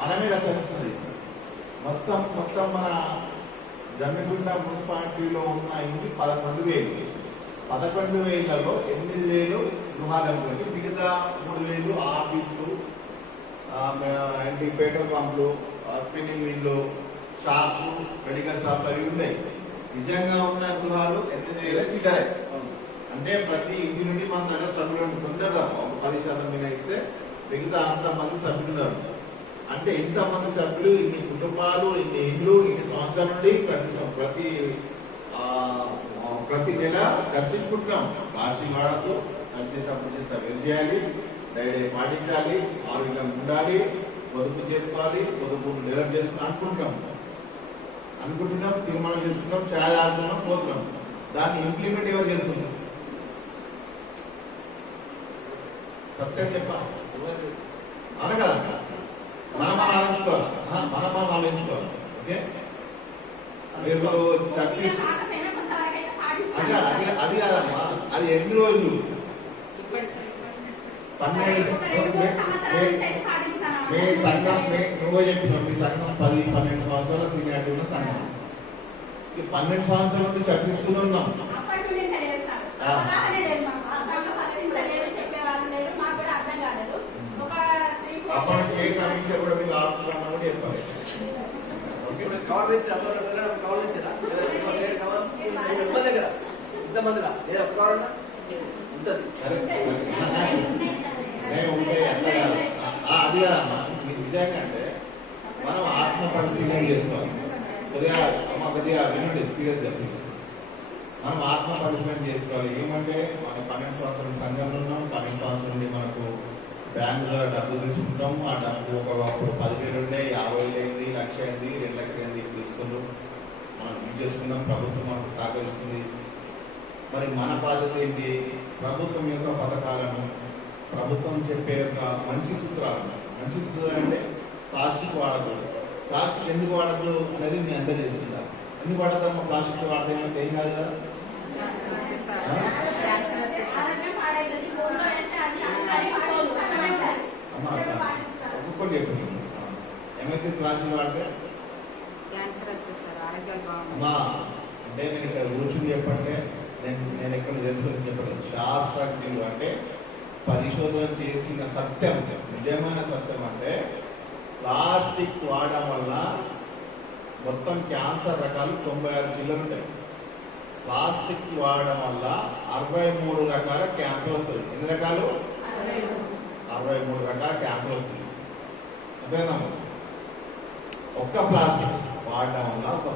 మన మీద మొత్తం మొత్తం మన జమ్మిగుండ మున్సిపాలిటీలో ఉన్న ఇంటి పదకొండు వేలు. పదకొండు వేలలో ఎనిమిది వేలు గృహాలకి మిగతా మూడు వేలు ఆఫీసులు ఏంటి పెట్రోల్ పంపులు spinning mill shops medical shops అవి ఉన్నాయి. నిజంగా ఉన్న గృహాలు ఎనిమిది వేల చిల్లరే. అంటే ప్రతి ఇంటి నుండి మన దగ్గర సభ్యులు ఉండదు ఒక పది శాతం మీద ఇస్తే మిగతా అంత మంది సభ్యులు ఉన్నారు అంటే ఇంతమంది సభ్యులు ఇన్ని కుటుంబాలు ఇన్ని ఇండ్లు ఇన్ని సంవత్సరాల నుండి ప్రతి ప్రతి ప్రతి నెల చర్చించుకుంటున్నాం. ప్లాస్టిక్ వాడద్దు చర్చింత పుచింత చేయాలి డైరీ పాటించాలి ఆరోగ్యం ఉండాలి పొదుపు చేసుకోవాలి పొదుపు డెవలప్ చేసుకుని అనుకుంటున్నాం. అనుకుంటున్నాం తీర్మానం చేసుకుంటాం చాలా ఆడుతున్నాం పోతున్నాం. దాన్ని ఇంప్లిమెంట్ ఎవరు చేస్తున్నాం సత్యం చెప్పా అనగా మనం మనం ఆలోచించుకోవాలి. మనం మనం ఆలోచించుకోవాలి. ఓకే? మీరు చర్చిస్ అది అది అది కాదమ్మా. అది ఎన్ని రోజులు? పన్నెండు మే- సంఘం నువ్వే చెప్పినావు మీ సంఘం పది పన్నెండు సంవత్సరాల సీనియారిటీ ఉన్న సంఘం. ఈ పన్నెండు సంవత్సరాల నుంచి చర్చిస్తూనే ఉన్నాం. ఇప్పుడు కవర్ తెచ్చి కవర్ కవర్ ఎంతమంది దగ్గర ఇంతమందిరా లేదా ఒక కవర్ అన్నా ఉంటుంది. ఆ, అది కాదమ్మా. మీకు నిజంగా అంటే మనం ఆత్మ పరిశీలన చేసుకోవాలి కొద్దిగా అమ్మ కొద్దిగా వినండి. సీరియస్గా చెప్పేసి మనం ఆత్మ పరిశీలన చేసుకోవాలి. ఏమంటే మనం పన్నెండు సంవత్సరం సంఘంలో ఉన్నాం. పన్నెండు సంవత్సరం మనకు బ్యాంకులో డబ్బు తీసుకుంటాం. ఆ డబ్బు ఒక అప్పుడు పదివేలు చేసుకున్నాం ప్రభుత్వం మనకు సహకరిస్తుంది. మరి మన బాధ్యత ఏంటి? ప్రభుత్వం యొక్క పథకాలను ప్రభుత్వం చెప్పే యొక్క మంచి సూత్రాలను మంచి సూత్రాలు అంటే ప్లాస్టిక్ వాడద్దు. ప్లాస్టిక్ ఎందుకు వాడద్దు అనేది మీ అందరూ తెలుసుందా ఎందుకు వాడద్దామా ప్లాస్టిక్ వాడితే ఏమైతే ఏం కాదు కదా. ఒక్కొక్కటి చెప్పండి. ఏమైతే ప్లాస్టిక్ వాడితే క్యాన్సర్ వస్తుంది సార్ ఆరోగ్యాలు బాగుంటాయి అమ్మా అంటే నేను ఇక్కడ కూర్చుని చెప్పంటే నేను నేను ఎక్కడ తెలుసుకొని చెప్పలేదు. శాస్త్రజ్ఞులు అంటే పరిశోధన చేసిన సత్యం నిజమైన సత్యం అంటే ప్లాస్టిక్ వాడడం వల్ల మొత్తం క్యాన్సర్ రకాలు తొంభై ఆరు జిల్లాలు ఉంటాయి. ప్లాస్టిక్ వాడడం వల్ల అరవై మూడు రకాల క్యాన్సర్ వస్తుంది. ఎన్ని రకాలు? అరవై మూడు. రకాల క్యాన్సర్ వస్తుంది. అదేనా ఒక్క ప్లాస్టిక్. వాడడం వల్ల ఒక